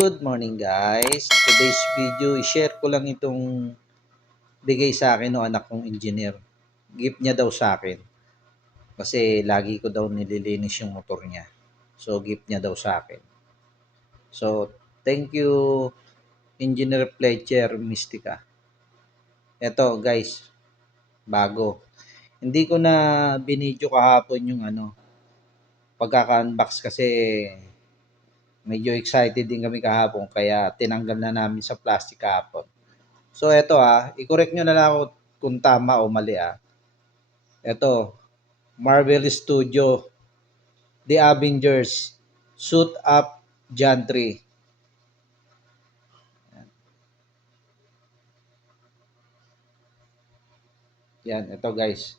Good morning guys. Today's video, i-share ko lang itong bigay sa akin ng anak kong engineer. Gift niya daw sa akin. Kasi lagi ko daw nililinis yung motor niya. So gift niya daw sa akin. So thank you Engineer Fletcher Mystica. Eto guys, bago. Hindi ko na binidyo kahapon yung pagkaka-unbox kasi medyo excited din kami kahapon kaya tinanggal na namin sa plastic kahapon. So eto i-correct nyo na lang ako kung tama o mali Eto, Marvel Studio, The Avengers, Suit Up John 3. Yan, ito guys.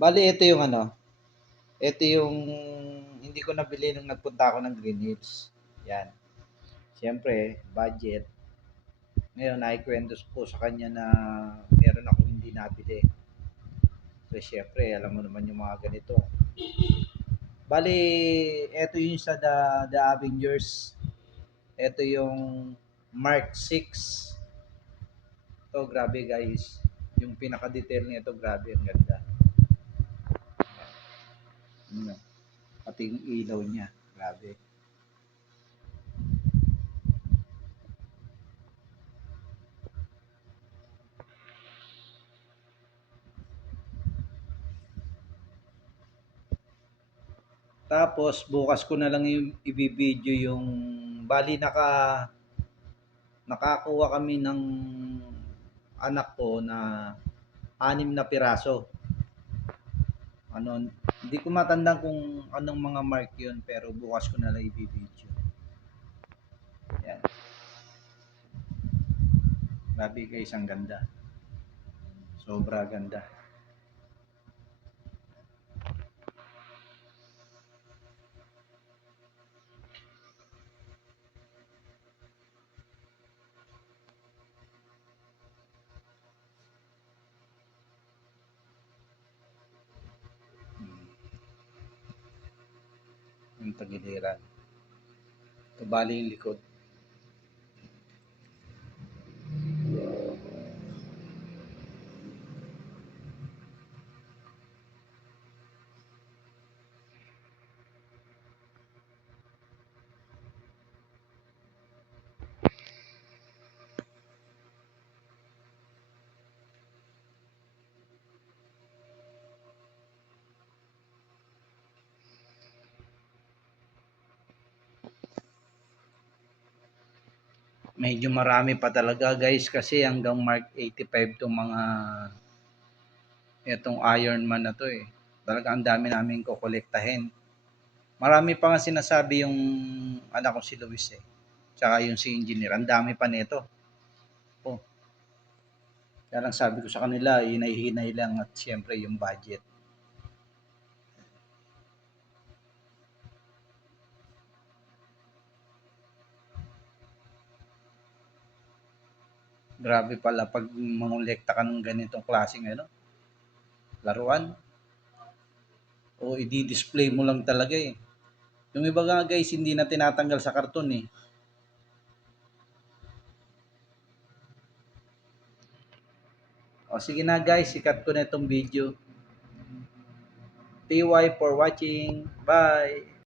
Bali, ito yung ito yung hindi ko nabili nung nagpunta ako ng Green Hills. Yan. Siyempre, budget. Ngayon, naikwento po sa kanya na meron akong hindi nabili. So, siyempre, alam mo naman yung mga ganito. Bali, ito yung sa The Avengers. Ito yung Mark 6. Ito, grabe guys. Yung pinaka-detail nito, grabe. Ang ganda. Pati yung ilaw niya. Grabe. Tapos, bukas ko na lang yung i-video yung bali nakakuha kami ng anak ko na 6 na piraso. Hindi ko matandaan kung anong mga mark yun pero bukas ko na lang i-video. Yan. Grabe guys, ang ganda. Sobra ganda. Yung tagiliran. Ito bali yung likod. Medyo marami pa talaga guys kasi hanggang Mark 85 itong mga itong Iron Man na to Talaga ang dami namin kokolektahin. Marami pa nga sinasabi yung anak ko si Luis Tsaka yung si engineer. Ang dami pa nito. Oh. Kaya lang sabi ko sa kanila, hinay-hinay lang at siyempre yung budget. Grabe pala pag mangolekta ka ng ganitong klaseng laruan. O i-display mo lang talaga Yung iba nga guys, hindi na tinatanggal sa karton O sige na guys, sikat ko na itong video. PY for watching. Bye!